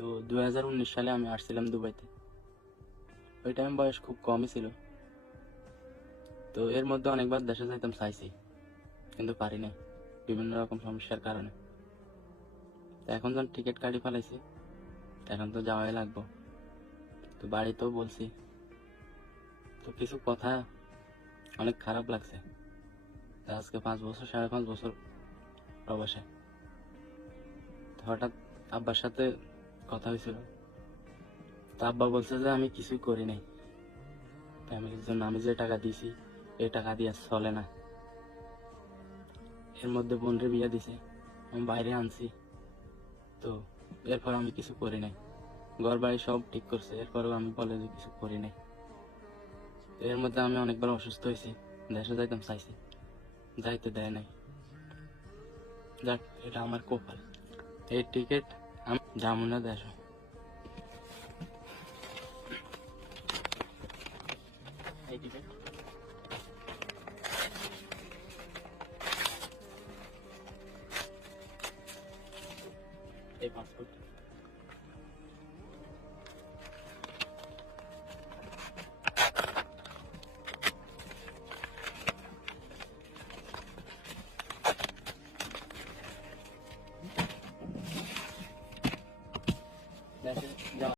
তো 2019 সালে আমি আসছিলাম দুবাইতে। ওই টাইম বয়স খুব কমই ছিল। তো এর মধ্যে অনেকবার দেশে যাইতাম চাইছি, কিন্তু পারি নাই বিভিন্ন রকম সমস্যার কারণে। তো এখন যখন টিকিট কাটি ফেলাইছি, এখন তো যাওয়াই লাগবো। তো বাড়িতেও বলছি, তো কিছু কথা অনেক খারাপ লাগছে। তা আজকে 5 বছর 5.5 বছর প্রবাসে। তো হঠাৎ আব্বার সাথে কথা হয়েছিল। তো আব্বা বলছে যে আমি কিছুই করি নাই ফ্যামিলির জন্য। আমি যে টাকা দিছি এই টাকা দিয়ে চলে না। এর মধ্যে বোনরে বিয়ে দিছে, আমি বাইরে আনছি। তো এরপর আমি কিছু করি নাই। ঘর বাড়ি সব ঠিক করছে, এরপরেও আমি বলে যে কিছু করি নাই। তো এর মধ্যে আমি অনেকবার অসুস্থ হয়েছি, দেশে যাইতাম চাইছি, যাইতে দেয় নাই। যাক, এটা আমার কপাল। এই টিকিট আমি যাবো না দেশ। এই টিকিট, এই পাসপোর্ট।